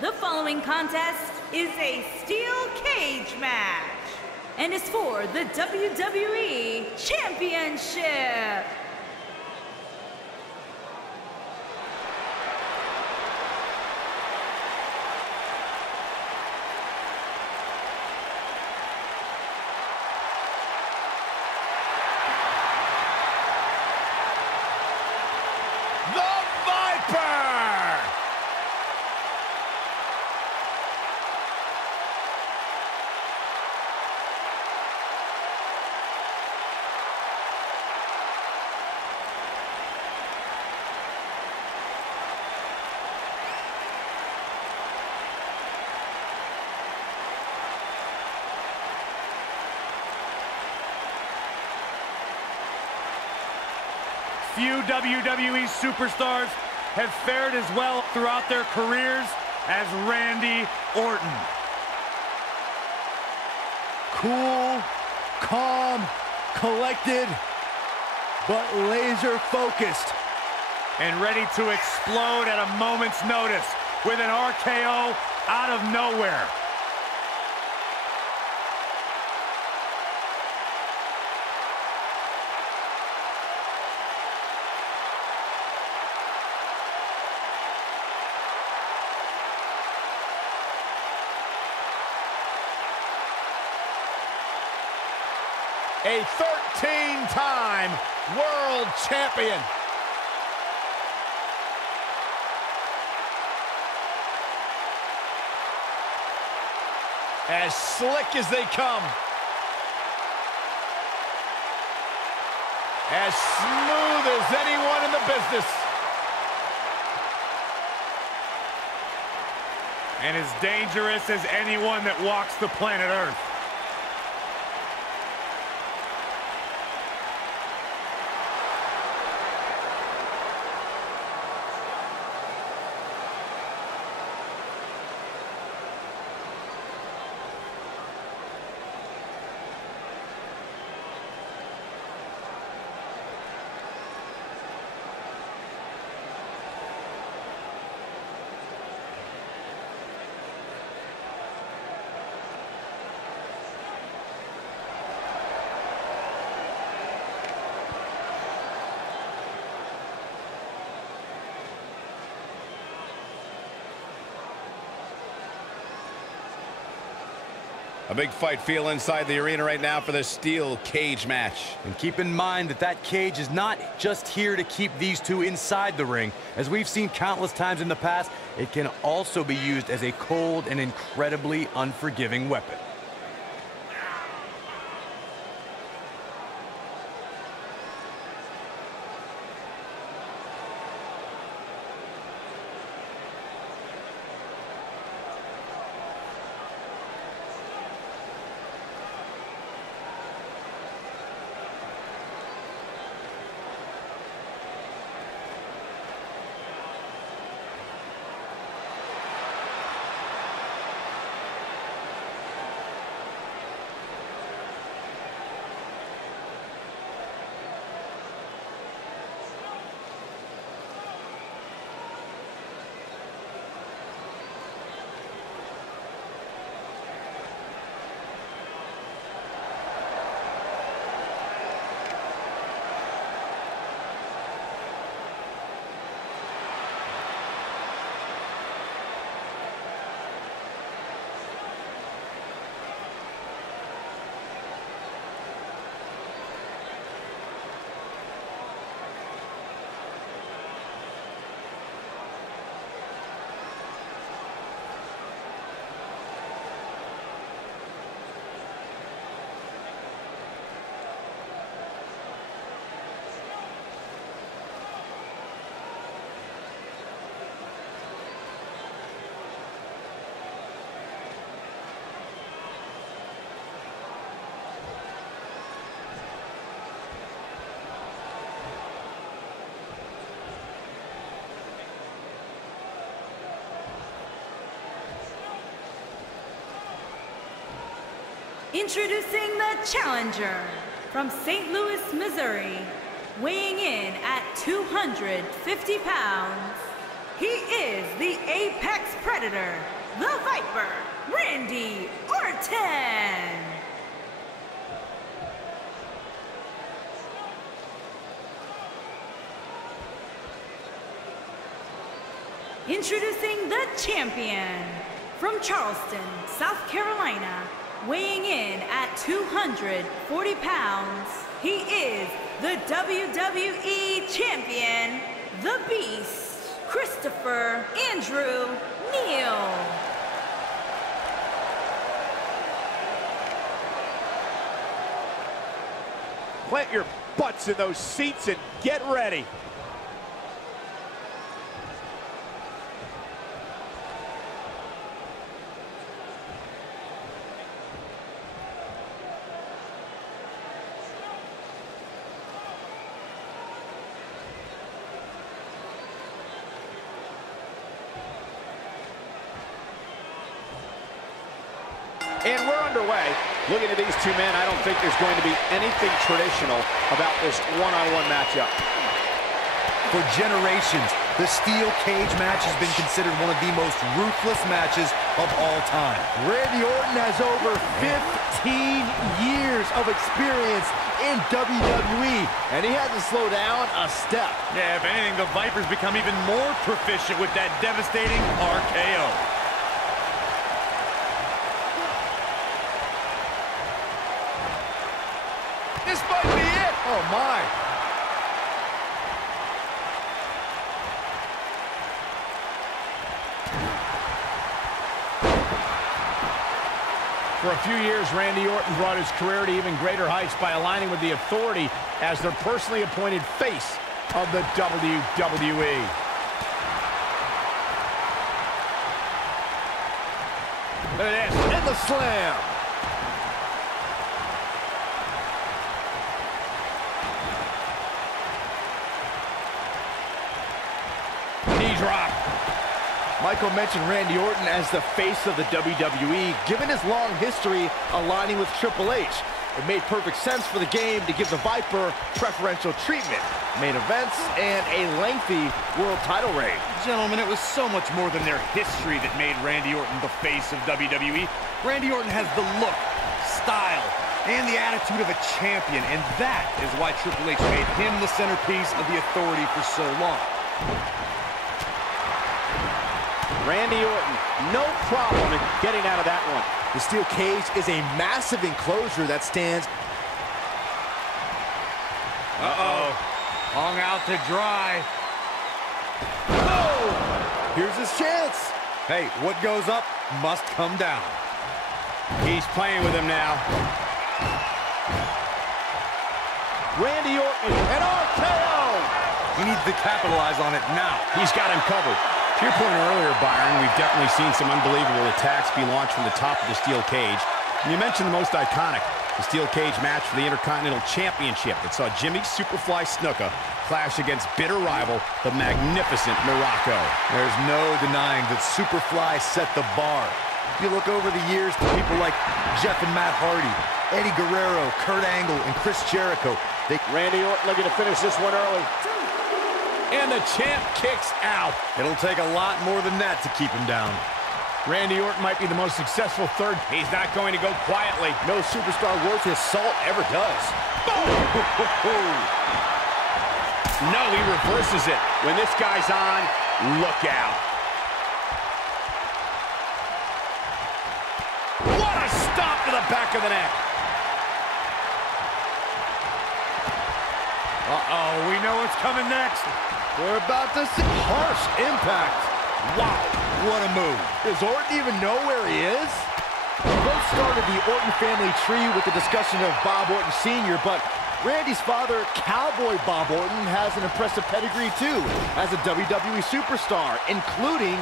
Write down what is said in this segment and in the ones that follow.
The following contest is a steel cage match and is for the WWE Championship. Few WWE superstars have fared as well throughout their careers as Randy Orton. Cool, calm, collected, but laser focused. And ready to explode at a moment's notice with an RKO out of nowhere. A 13-time world champion. As slick as they come. As smooth as anyone in the business. And as dangerous as anyone that walks the planet Earth. A big fight feel inside the arena right now for the steel cage match. And keep in mind that that cage is not just here to keep these two inside the ring. As we've seen countless times in the past, it can also be used as a cold and incredibly unforgiving weapon. Introducing the challenger from St. Louis, Missouri, weighing in at 250 pounds. He is the Apex Predator. Predator, the Viper, Randy Orton. Introducing the champion, from Charleston, South Carolina, weighing in at 240 pounds, he is the WWE Champion, the Beast, Christopher Andrew Neal. Plant your butts in those seats and get ready. And we're underway. Looking at these two men, I don't think there's going to be anything traditional about this one-on-one matchup. For generations, the steel cage match has been considered one of the most ruthless matches of all time. Randy Orton has over 15 years of experience in WWE, and he hasn't slowed down a step. Yeah, if anything, the Vipers become even more proficient with that devastating RKO. This might be it. Oh, my. For a few years, Randy Orton brought his career to even greater heights by aligning with the Authority as their personally appointed face of the WWE. Look at this, and the slam. Knee drop. Michael mentioned Randy Orton as the face of the WWE. Given his long history aligning with Triple H, it made perfect sense for the game to give the Viper preferential treatment, main events, and a lengthy world title reign. Gentlemen, it was so much more than their history that made Randy Orton the face of WWE. Randy Orton has the look, style, and the attitude of a champion, and that is why Triple H made him the centerpiece of the Authority for so long. Randy Orton, no problem in getting out of that one. The steel cage is a massive enclosure that stands. Uh-oh. Hung out to dry. Oh! Here's his chance. Hey, what goes up must come down. He's playing with him now. Randy Orton, an RKO! He needs to capitalize on it now. He's got him covered. To your point earlier, Byron, we've definitely seen some unbelievable attacks be launched from the top of the steel cage. And you mentioned the most iconic, the steel cage match for the Intercontinental Championship that saw Jimmy Superfly Snuka clash against bitter rival, the magnificent Morocco. There's no denying that Superfly set the bar. If you look over the years to people like Jeff and Matt Hardy, Eddie Guerrero, Kurt Angle, and Chris Jericho. Randy Orton looking to finish this one early. And the champ kicks out. It'll take a lot more than that to keep him down. Randy Orton might be the most successful third. He's not going to go quietly. No superstar worth his salt ever does. Boom! No, he reverses it. When this guy's on, look out. What a stop to the back of the neck. Uh-oh, we know what's coming next. We're about to see harsh impact. Wow, what a move. Does Orton even know where he is? We both started the Orton family tree with the discussion of Bob Orton Sr., but Randy's father, Cowboy Bob Orton, has an impressive pedigree too as a WWE superstar, including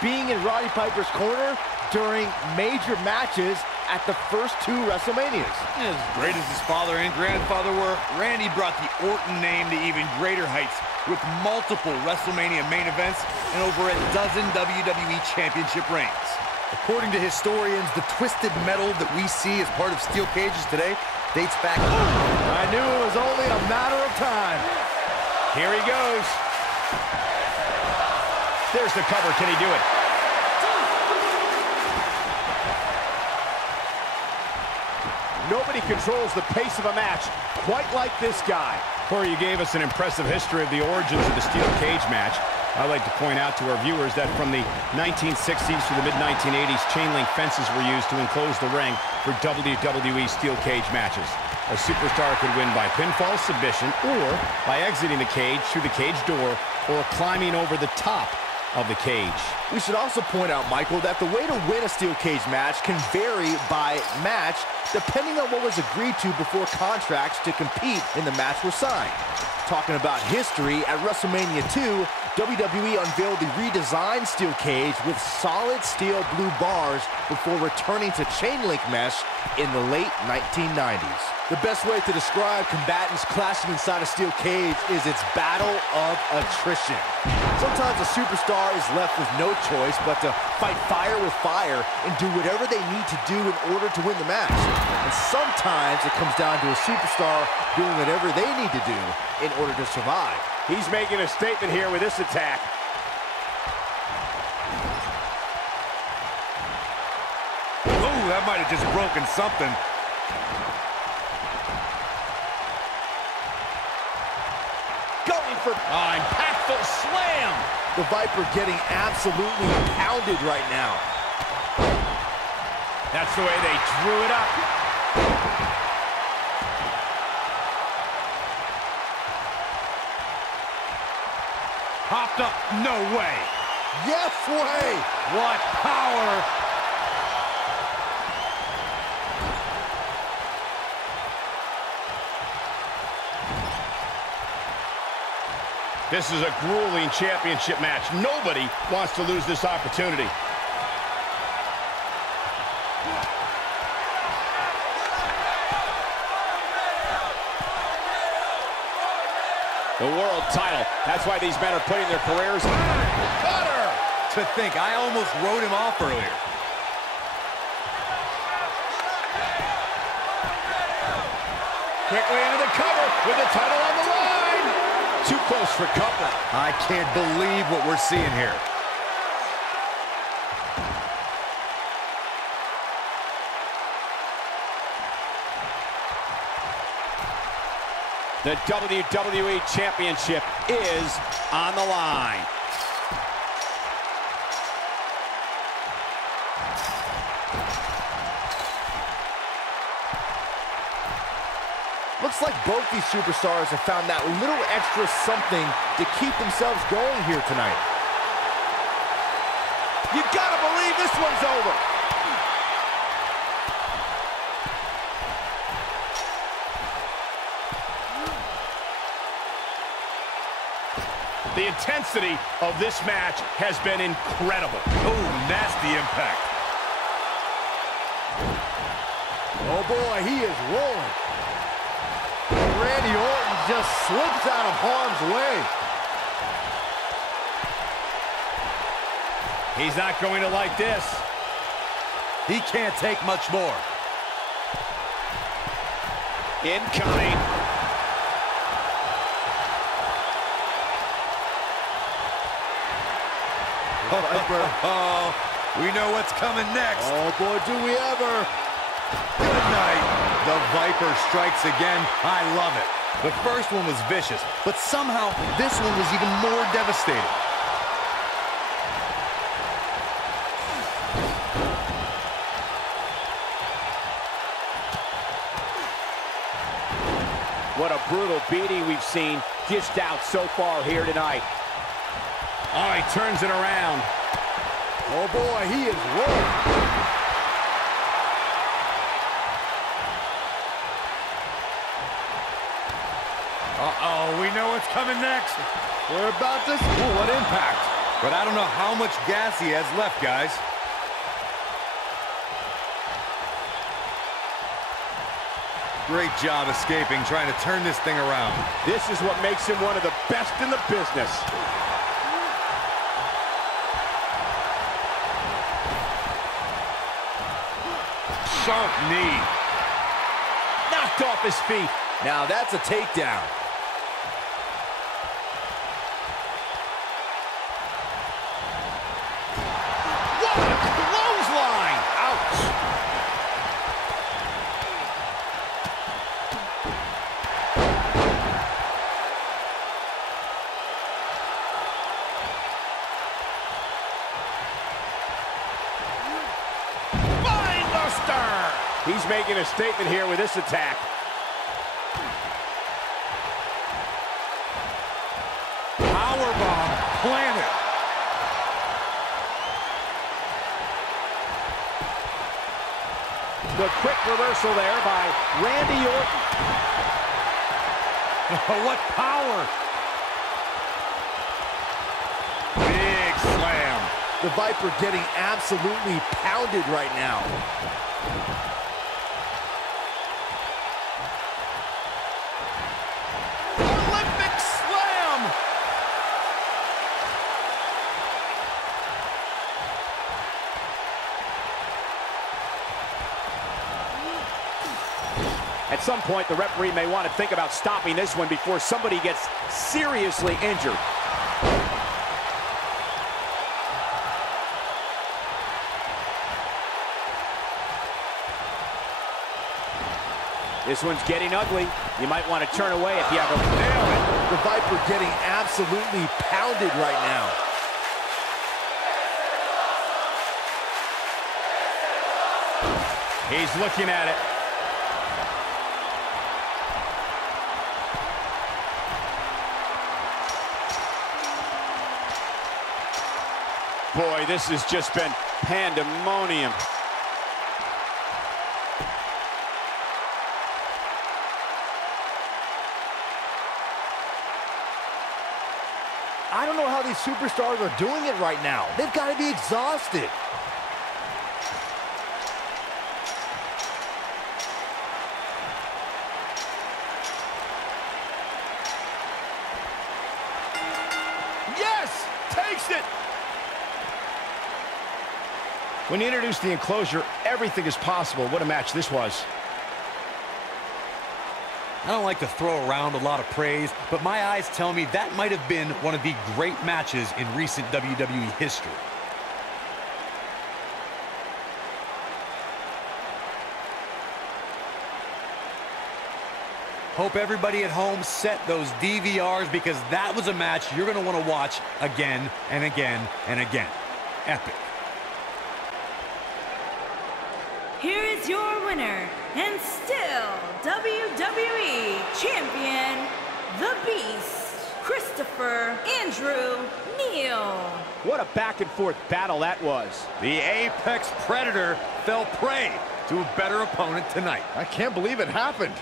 being in Roddy Piper's corner during major matches at the first two WrestleManias. As great as his father and grandfather were, Randy brought the Orton name to even greater heights with multiple WrestleMania main events and over a dozen WWE Championship reigns. According to historians, the twisted metal that we see as part of steel cages today dates back. I knew it was only a matter of time. Here he goes. There's the cover. Can he do it? Nobody controls the pace of a match quite like this guy. Corey, you gave us an impressive history of the origins of the steel cage match. I'd like to point out to our viewers that from the 1960s to the mid-1980s, chain link fences were used to enclose the ring for WWE steel cage matches. A superstar could win by pinfall submission or by exiting the cage through the cage door or climbing over the top of the cage. We should also point out, Michael, that the way to win a steel cage match can vary by match depending on what was agreed to before contracts to compete in the match were signed. Talking about history, at WrestleMania 2, WWE unveiled the redesigned steel cage with solid steel blue bars before returning to chain link mesh in the late 1990s. The best way to describe combatants clashing inside a steel cage is its battle of attrition. Sometimes a superstar is left with no choice but to fight fire with fire and do whatever they need to do in order to win the match. And sometimes it comes down to a superstar doing whatever they need to do in order to survive. He's making a statement here with this attack. Oh, that might have just broken something. Going for impactful slam. The Viper getting absolutely pounded right now. That's the way they drew it up. Popped up, no way. Yes way! What power. This is a grueling championship match. Nobody wants to lose this opportunity. The world title. That's why these men are putting their careers on. Cutter! To think, I almost wrote him off earlier. Quickly into the cover with the title on the line. Too close for comfort. I can't believe what we're seeing here. The WWE Championship is on the line. Looks like both these superstars have found that little extra something to keep themselves going here tonight. You gotta believe this one's over. The intensity of this match has been incredible. Oh, nasty impact. Oh boy, he is rolling. Randy Orton just slips out of harm's way. He's not going to like this. He can't take much more. Incoming. Oh, we know what's coming next. Oh boy, do we ever. Good night. The Viper strikes again. I love it. The first one was vicious, but somehow this one was even more devastating. What a brutal beating we've seen dished out so far here tonight. Oh, he turns it around. Oh boy, he is rolling. Uh-oh, we know what's coming next. We're about to... Ooh, what impact. But I don't know how much gas he has left, guys. Great job escaping, trying to turn this thing around. This is what makes him one of the best in the business. Sharp knee. Knocked off his feet. Now that's a takedown. What a clothesline! Ouch! He's making a statement here with this attack. Powerbomb planted. The quick reversal there by Randy Orton. What power! Big slam. The Viper getting absolutely pounded right now. Olympic slam! At some point, the referee may want to think about stopping this one before somebody gets seriously injured. This one's getting ugly. You might want to turn away if you have a nail it. The Viper getting absolutely pounded right now. He's looking at it. Boy, this has just been pandemonium. I don't know how these superstars are doing it right now. They've got to be exhausted. Yes! Takes it! When you introduce the enclosure, everything is possible. What a match this was. I don't like to throw around a lot of praise, but my eyes tell me that might have been one of the great matches in recent WWE history. Hope everybody at home set those DVRs, because that was a match you're going to want to watch again and again and again. Epic. Here is your winner, and still WWE Champion, the Beast, Christopher Andrew Neal. What a back-and-forth battle that was. The Apex Predator fell prey to a better opponent tonight. I can't believe it happened.